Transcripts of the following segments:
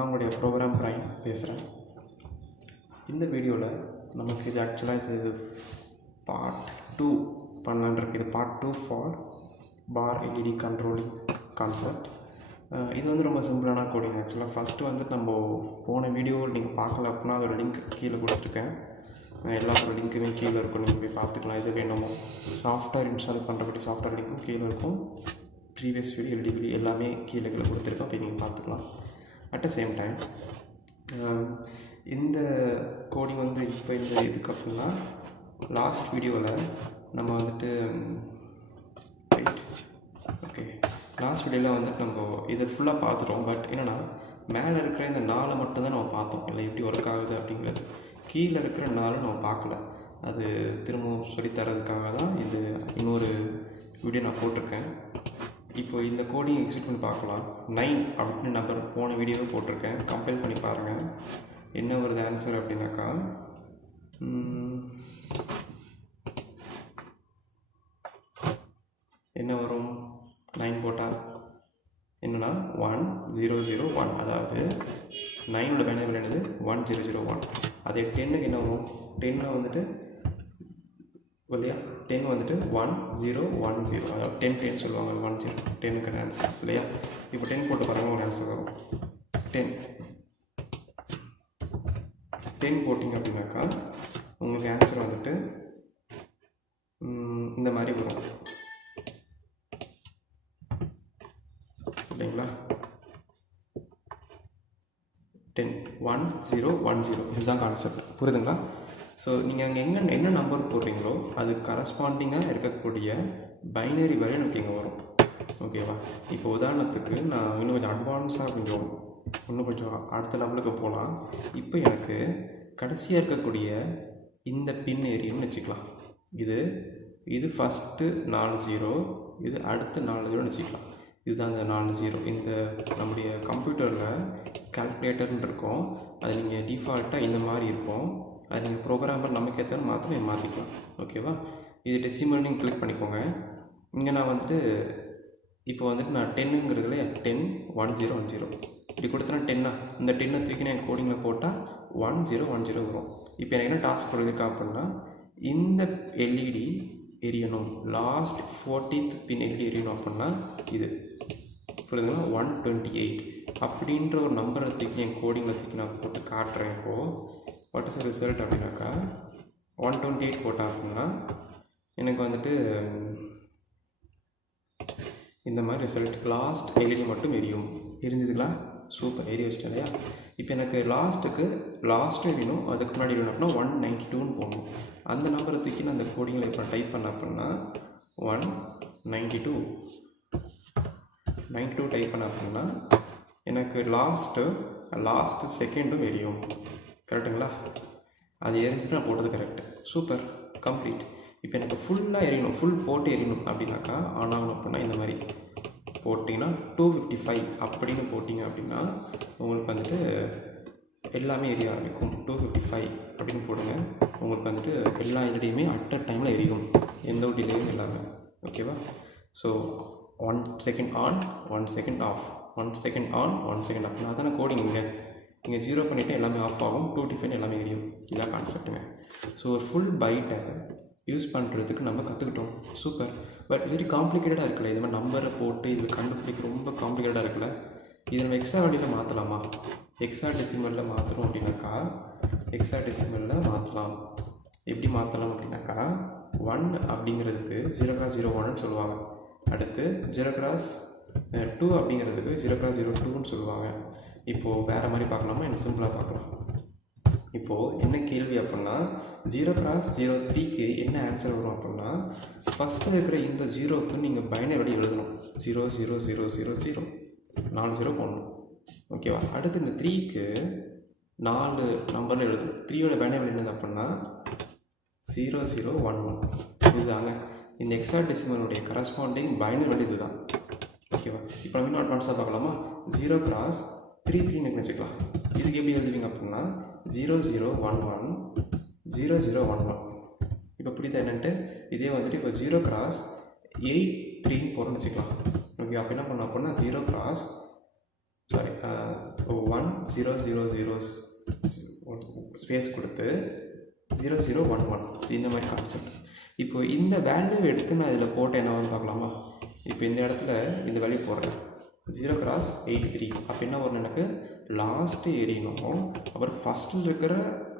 நான் உங்களுடைய program brain பேசுகிறேன். இந்த வீடியோவில் நமக்கு இது ஆக்சுவலாக இது பார்ட் 2 பண்ணலான்னு இருக்குது. இது பார்ட் 2 ஃபார் பார் எல்இடி கண்ட்ரோலிங் கான்செப்ட். இது வந்து ரொம்ப சிம்பிளான கோடிங். ஆக்சுவலாக ஃபஸ்ட்டு நம்ம போன வீடியோவில் நீங்கள் பார்க்கல அப்படின்னா அதோட லிங்க் கீழே கொடுத்துருக்கேன். எல்லாத்தோட லிங்க்குமே கீழே இருக்கும், நீங்கள் போய் பார்த்துக்கலாம். இது வேணுமோ சாஃப்ட்வேர் இன்ஸ்டால் பண்ணுறபடி சாஃப்ட்வேர் லிங்க்கும் கீழே இருக்கும். ப்ரீவியஸ் வீடியோ எல்இடி வீடியோ எல்லாமே கீழே கொடுத்துருக்கோம், போய் நீங்கள் பார்த்துக்கலாம். அட் த சேம் டைம் இந்த கோடிங் வந்து இப்போ இந்த இதுக்கு அப்படின்னா லாஸ்ட் வீடியோவில் நம்ம வந்துட்டு ஓகே லாஸ்ட் வீடியோவில் வந்துட்டு நம்ம இதை ஃபுல்லாக பார்த்துட்டோம். பட் என்னென்னா மேலே இருக்கிற இந்த 4 மட்டும்தான் நம்ம பார்த்தோம், இல்லை எப்படி ஒர்க் ஆகுது அப்படிங்கிறது. கீழே இருக்கிற 4 நம்ம பார்க்கல. அது திரும்பவும் சொல்லித்தரதுக்காக தான் இது இன்னொரு வீடியோ நான் போட்டிருக்கேன். இப்போ இந்த கோடிங் எக்ஸிக்யூட் பண்ணி பார்க்கலாம். 9 அப்படின்னு நம்பர் போன வீடியோவே போட்டிருக்கேன், கம்பைல் பண்ணி பாருங்கள். என்ன வருது ஆன்சர் அப்படின்னாக்கா என்ன வரும்? 9 போட்டால் என்னென்னா 1001, அதாவது 9ஓட வேல்யூ என்னது 1001. அதே 10க்கு என்ன வரும்? 10 வந்துட்டு இல்லையா, 10 வந்துட்டு 1010, அதாவது 10 சொல்லுவாங்க. 10 10க்கு ஆன்சர் இல்லையா. இப்போ 10 போட்டு பாருங்கள், ஒரு ஆன்சர் வரும் 10 போட்டிங்க அப்படின்னாக்கா உங்களுக்கு ஆன்சர் வந்துட்டு இந்த மாதிரி வரும் இல்லைங்களா. 101010 இதுதான் கான்செப்ட், புரியுதுங்களா? ஸோ நீங்கள் அங்கே என்ன நம்பர் போடுறீங்களோ அது கரஸ்பாண்டிங்காக இருக்கக்கூடிய பைனரி வேல்யூ எனக்கு இங்கே வரும். ஓகேவா? இப்போ உதாரணத்துக்கு நான் இன்னும் கொஞ்சம் அட்வான்ஸாக இன்னும் கொஞ்சம் அடுத்த லெவலுக்கு போகலாம். இப்போ எனக்கு கடைசியாக இருக்கக்கூடிய இந்த பின் ஏரியான்னு வச்சுக்கலாம். இது ஃபஸ்ட்டு 4 0, இது அடுத்த 4 0ன்னு வச்சுக்கலாம். இதுதான் அந்த 4 0. இந்த நம்முடைய கம்ப்யூட்டரில் கால்குலேட்டர்னு இருக்கும், அது நீங்கள் டிஃபால்ட்டாக இந்த மாதிரி இருக்கும். அது நீங்கள் ப்ரோக்ராமர் நமக்கு ஏற்ற மாற்றிக்கலாம். ஓகேவா? இது டெசிமல் நீங்கள் கிளிக் பண்ணிக்கோங்க. இங்கே நான் வந்துட்டு இப்போ வந்துட்டு நான் 10ங்கிறதுல 10 1010 இப்படி கொடுத்தனா 10 இந்த 10 தூக்கி நான் கோடிங்கில் போட்டால் 1010 வரும். இப்போ எனக்கு என்ன டாஸ்க் கொடுத்துருக்கா அப்படின்னா இந்த எல்இடி எரியணும், லாஸ்ட் 40th பின் எல்இடி எரியணும் அப்படின்னா இது புரியுதுங்களா. 128 அப்படின்ற ஒரு நம்பரை தூக்கி என் கோடிங்கில் தூக்கி நான் போட்டு காட்டுறேன். இப்போது வாட் இஸ் ரிசல்ட் அப்படின்னாக்கா 128 போட்டால் அப்படின்னா எனக்கு வந்துட்டு இந்த மாதிரி ரிசல்ட். லாஸ்ட் எல்இடி மட்டும் எரிஞ்சுதுங்களா? சூப்பர், எரிய வச்சிட்டேன் இல்லையா. இப்போ எனக்கு லாஸ்ட்டு எரியணும், அதுக்கு முன்னாடி எரியணும் அப்படின்னா 192ன்னு போகணும். அந்த நம்பரை தூக்கி நான் அந்த கோடிங்கில் இப்போ டைப் பண்ண அப்படின்னா 192 டைப் பண்ண அப்படின்னா எனக்கு லாஸ்ட்டு செகண்டும் எரியும். கரெக்டுங்களா? அது எரிஞ்சுட்டு நான் போட்டது கரெக்டு. Super, complete. இப்போ எனக்கு ஃபுல்லாக எரியணும், ஃபுல் போட்டு எரியணும் அப்படின்னாக்கா ஆன் ஆகணும் அப்படின்னா இந்த மாதிரி போட்டிங்கன்னா 255 அப்படின்னு போட்டிங்க அப்படின்னா உங்களுக்கு வந்துட்டு எல்லாமே எரிய ஆரம்பிக்கும். 255 அப்படின்னு போடுங்க, உங்களுக்கு வந்துட்டு எல்லா எல்இடியுமே அட் அ டைமில் எரியும், எந்த ஒரு டிலேயும் இல்லாமல். ஓகேவா? So 1 second on, 1 second off, 1 second on, 1 second off. நான் தானே கோடிங் இங்கே 0 பண்ணிவிட்டு எல்லாமே ஆஃப் ஆகும், 255 எல்லாமே எரியும். இதான் கான்செப்ட்டுங்க. ஸோ ஒரு ஃபுல் பைட்டை யூஸ் பண்ணுறதுக்கு நம்ம கற்றுக்கிட்டோம். சூப்பர். பட் இது காம்ப்ளிகேட்டடாக இருக்குல்ல, இது மாதிரி நம்பரை போட்டு இதில் கண்டுபிடிக்க ரொம்ப காம்ப்ளிகேட்டடாக இருக்குல்ல. இதை நம்ம எக்ஸ்ட்ரா வேல்யூவில் மாற்றலாமா? எக்ஸா டெசிமலில் மாற்றணும் அப்படின்னாக்கா எக்ஸாடெசிமலில் மாற்றலாம். எப்படி மாற்றலாம் அப்படின்னாக்கா 1 அப்படிங்கிறதுக்கு 0x01ன்னு சொல்லுவாங்க. அடுத்து 0x2 அப்படிங்கிறதுக்கு 0x02ன்னு சொல்லுவாங்க. இப்போது வேறு மாதிரி பார்க்கலாமா, என்ன சிம்பிளாக பார்க்கலாம். இப்போது என்ன கேள்வி அப்படின்னா 0x03க்கு என்ன ஆன்சர் வரும் அப்படின்னா ஃபஸ்ட்டு இருக்கிற இந்த 0க்கு நீங்கள் பைனரி எழுதணும். 0 0 0 0 0 4 0 போடணும். ஓகேவா? அடுத்து இந்த 3க்கு 4 நம்பரில் எழுதணும். 3யோட பைனரி என்னது அப்படின்னா 0 0 1 1. இதுதாங்க இந்த எக்ஸாடெசிமலுடைய கரஸ்பாண்டிங் பைனரி இது தான். ஓகேவா? இப்போ நம்ம இன்னும் அட்வான்ஸாக பார்க்கலாமா? 0x33 வச்சுக்கலாம். இதுக்கு எப்படி எழுதுவீங்க அப்படின்னா 0 0 1 1 0 0 1 1. இப்போ புரியுதா என்னன்ட்டு? இதே வந்துட்டு இப்போ 0x83 போகிறோன்னு வச்சுக்கலாம். ஓகே, அப்போ என்ன பண்ணோம் அப்படின்னா 0x சாரி 1 0 0 0 ஸ்பேஸ் கொடுத்து 0 0 1 1 இந்த மாதிரி கான்செப்ட். இப்போ இந்த வேல்யூ எடுத்து நான் இதில் போட்டு என்ன வந்து பார்க்கலாமா? இப்போ இந்த இடத்துல இந்த வேல்யூ போடுறேன் 0 cross 83. அப்போ என்ன வரும், எனக்கு லாஸ்ட்டு எரியணும், அப்புறம் ஃபஸ்ட்டில் இருக்கிற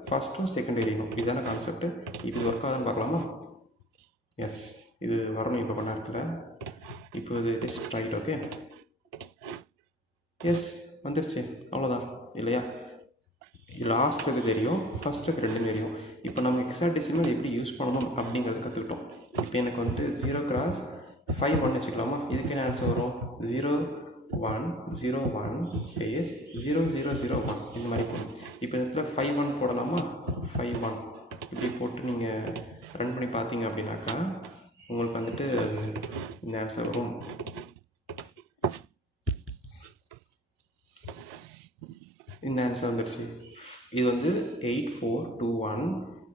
ஃபஸ்ட்டும் செகண்ட் எரியணும். இதுதான கான்செப்ட். இப்போ ஒர்க் ஆகுதுன்னு பார்க்கலாமா? எஸ், இது வரணும் இப்போ கொஞ்ச நேரத்தில். இப்போ இது ஜஸ்ட் ரைட். ஓகே, எஸ் வந்துருச்சு, அவ்வளோதான் இல்லையா? லாஸ்ட்டுக்கு தெரியும், ஃபஸ்ட்டுக்கு ரெண்டும் தெரியும். இப்போ நம்ம ஹெக்ஸாடெசிமல் எப்படி யூஸ் பண்ணணும் அப்படிங்கிறத கற்றுக்கிட்டோம். இப்போ எனக்கு வந்துட்டு 0 cross 5 1 வச்சுக்கலாமா? இதுக்கு என்ன ஆன்சர் வரும்? 0 1 0 1 ஸ்பேஸ் 0 0 0 1 இந்த மாதிரி போடும். இப்போ இதில் 5 1 போடலாமா? 5 1 இப்படி போட்டு நீங்கள் ரன் பண்ணி பார்த்தீங்க அப்படின்னாக்கா உங்களுக்கு வந்துட்டு இந்த ஆன்சர் வரும். இந்த ஆன்சர் வந்துடுச்சு. இது வந்து 8421.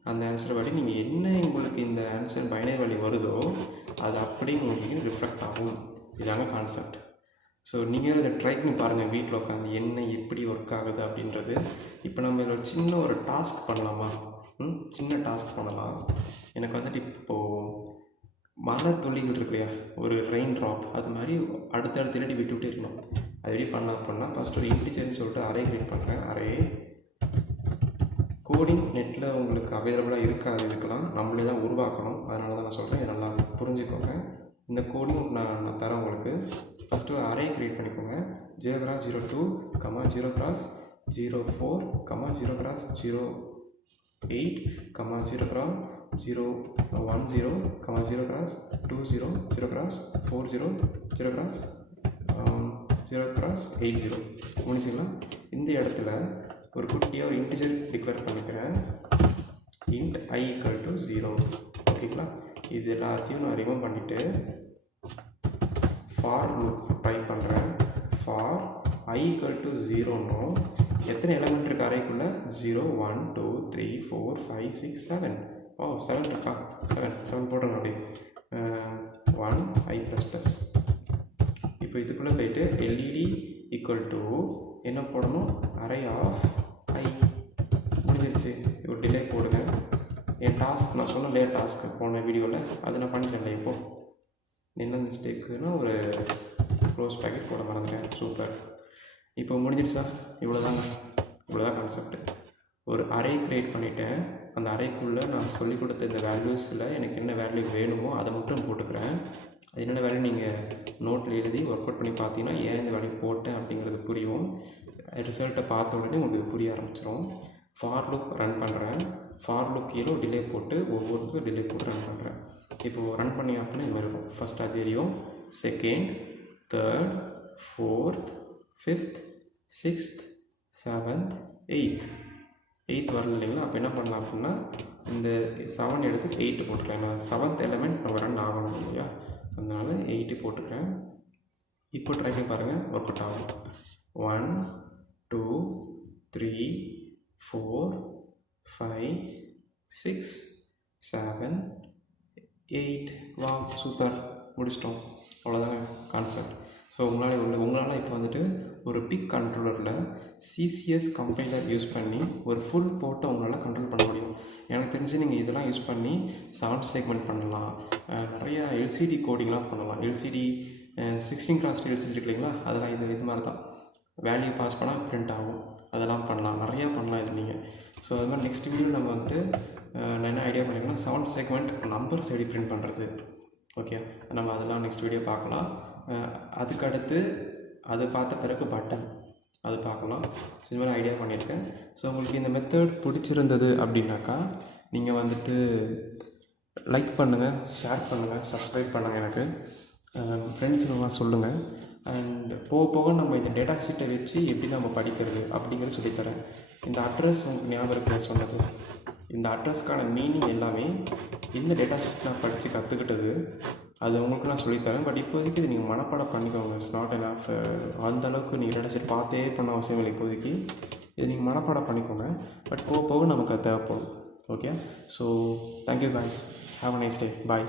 அந்த ஆன்சர் வேல்யூ நீங்கள் என்ன உங்களுக்கு இந்த ஆன்சர் பைனரி வேல்யூ வருதோ அது அப்படியே உங்களுக்கு ரிஃப்ளெக்ட் ஆகும். இதாங்க கான்செப்ட். ஸோ நீங்கள் இதை ட்ரை பண்ணி பாருங்கள் வீட்டில் உட்காந்து என்ன எப்படி ஒர்க் ஆகுது அப்படின்றது. இப்போ நம்ம இதில் சின்ன ஒரு டாஸ்க் பண்ணலாமா? சின்ன டாஸ்க் பண்ணலாம். எனக்கு வந்துட்டு இப்போது மழை துளிகள் இருக்கு இல்லையா, ஒரு ரெயின் ட்ராப், அது மாதிரி அடுத்தடுத்து இல்லாட்டி விட்டுவிட்டே இருக்கணும். அது எப்படி பண்ணலாம் அப்படின்னா ஃபஸ்ட் ஒரு இன்டிஜர்னு சொல்லிட்டு அரே கிரியேட் பண்ணுறேன். அரே கோடிங் நெட்டில் உங்களுக்கு அவைலபிளாக இருக்காது, இதுக்கெல்லாம் நம்மளே தான் உருவாக்கணும். அதனால தான் நான் சொல்கிறேன், இதை நல்லா புரிஞ்சுக்கோங்க. இந்த கோடிங் நான் தரேன் உங்களுக்கு. ஃபஸ்ட்டு அரே க்ரியேட் பண்ணிக்கோங்க. 0 cross 02, 0 cross 04, 0 cross 08, 0 cross 010, 0 cross 20, 0 cross 40, 0 cross 0 cross 80 முடிச்சுக்கலாம். இந்த இடத்துல ஒரு குட்டியாக ஒரு இன்டிஜர் டிக்ளேர் பண்ணிக்கிறேன். int I equal to 0. ஓகேங்களா? இது எல்லாத்தையும் நான் ரிமூவ் பண்ணிவிட்டு ஃபார் லூப் ட்ரை பண்ணுறேன். ஃபார் I equal to 0னோ எத்தனை எலமெண்ட் இருக்குது அறைக்குள்ளே? 0 1 2 3 4 5 6 7. 7 இருக்கா? 7 போடுறேன் அப்படியே. 1 I ++. இப்போ இதுக்குள்ளே போயிட்டு LED equal to என்ன போடணும்? Array of I. முடிஞ்சிருச்சு. ஒரு டிலே போடுங்க. என் டாஸ்க் நான் சொன்ன இல்லையா, டாஸ்க்கு போன வீடியோவில் அதை நான் பண்ணிட்டேன்ல. இப்போது என்ன மிஸ்டேக்குன்னா ஒரு க்ளோஸ் பேக்கெட் போட மறந்துட்டேன். சூப்பர். இப்போ முடிஞ்சிருச்சா? இவ்வளோதாங்க, இவ்வளோதான் கான்செப்ட். ஒரு அரே க்ரியேட் பண்ணிவிட்டேன். அந்த அரேக்குள்ளே நான் சொல்லிக் கொடுத்த இந்த வேல்யூஸில் எனக்கு என்ன வேல்யூ வேணுமோ அதை மட்டும் போட்டுக்கிறேன். அது என்னென்ன வேல்யூ நீங்கள் நோட்டில் எழுதி ஒர்க் அவுட் பண்ணி பார்த்தீங்கன்னா ஏன் இந்த வேல்யூ போட்டேன் அப்படிங்கிறது புரியும். ரிசல்ட்டை பார்த்த உடனே உங்களுக்கு புரிய ஆரம்பிச்சிடும். ஃபார் லுக் ரன் பண்ணுறேன். ஃபார் லுக் கீழே டிலே போட்டு ஒவ்வொருத்துக்கும் டிலே போட்டு ரன் பண்ணுறேன். இப்போது ரன் பண்ணி அப்படின்னு இந்த மாதிரி இருக்கும். ஃபஸ்ட் அது தெரியும், second, third, fourth, fifth, sixth, seventh, eighth வரல இல்லைங்களா? அப்போ என்ன பண்ணலாம் அப்படின்னா இந்த 7 எடுத்து 8 போட்டுக்கலாம். நான் 7th எலமெண்ட் நம்ம ரன் ஆகணும் இல்லையா, அதனால் 8 போட்டுக்கிறேன். இப்போ ட்ரை பண்ணி பாருங்கள், ஒர்க் அவுட் ஆகும். 1 2 3 4 5 6 7 8. வா, சூப்பர், முடிச்சிட்டோம். அவ்வளோதாங்க கான்செப்ட். ஸோ உங்களால் இப்போ வந்துட்டு ஒரு பிக் கண்ட்ரோலரில் சிசிஎஸ் கம்பைலர் யூஸ் பண்ணி ஒரு ஃபுல் போட்டை உங்களால் கண்ட்ரோல் பண்ண முடியும். எனக்கு தெரிஞ்சு நீங்கள் இதெல்லாம் யூஸ் பண்ணி சவுண்ட் செக்மெண்ட் பண்ணலாம், நிறையா எல்சிடி கோடிங்லாம் பண்ணலாம். எல்சிடி 16 cross எல்சிடி இருக்கு இல்லைங்களா, அதெல்லாம் இது மாதிரி தான். வேல்யூ பாஸ் பண்ணால் பிரிண்ட் ஆகும், அதெல்லாம் பண்ணலாம், நிறையா பண்ணலாம் இது நீங்கள். ஸோ அது மாதிரி நெக்ஸ்ட் வீடியோ நம்ம வந்துட்டு நான் என்ன ஐடியா பண்ணிங்கன்னா சவுண்ட் செக்மெண்ட் நம்பர்ஸ் எப்படி பிரிண்ட் பண்ணுறது. ஓகே, நம்ம அதெல்லாம் நெக்ஸ்ட் வீடியோ பார்க்கலாம். அதுக்கடுத்து அது பார்த்த பிறகு பட்டன் அது பார்க்கலாம். ஸோ இது மாதிரி ஐடியா பண்ணியிருக்கேன். ஸோ உங்களுக்கு இந்த மெத்தட் பிடிச்சிருந்தது அப்படின்னாக்கா நீங்கள் வந்துட்டு லைக் பண்ணுங்கள், ஷேர் பண்ணுங்கள், சப்ஸ்கிரைப் பண்ணுங்கள், எனக்கு ஃப்ரெண்ட்ஸுக்கெல்லாம் சொல்லுங்கள். அண்ட் போக நம்ம இந்த டேட்டா ஷீட்டை வச்சு எப்படி நம்ம படிக்கிறது அப்படிங்கிறது சொல்லித்தரேன். இந்த அட்ரஸ் உங்களுக்கு ஞாபகம் இருக்கிற சொன்னது, இந்த அட்ரஸ்க்கான மீனிங் எல்லாமே இந்த டேட்டா ஷீட் நான் படித்து கற்றுக்கிட்டது, அது உங்களுக்கு நான் சொல்லித்தரேன். பட் இப்போதைக்கு இது நீங்கள் மனப்பாடம் பண்ணிக்கோங்க. It's not enough. அந்தளவுக்கு நீங்கள் டேட்டா ஷீட் பார்த்தே பண்ண அவசியம் இல்லை. இப்போதைக்கு இது நீங்கள் மனப்பாடம் பண்ணிக்கோங்க. பட் போக நமக்கு அது தேவைப்படும். Okay, so thank you guys, have a nice day, bye.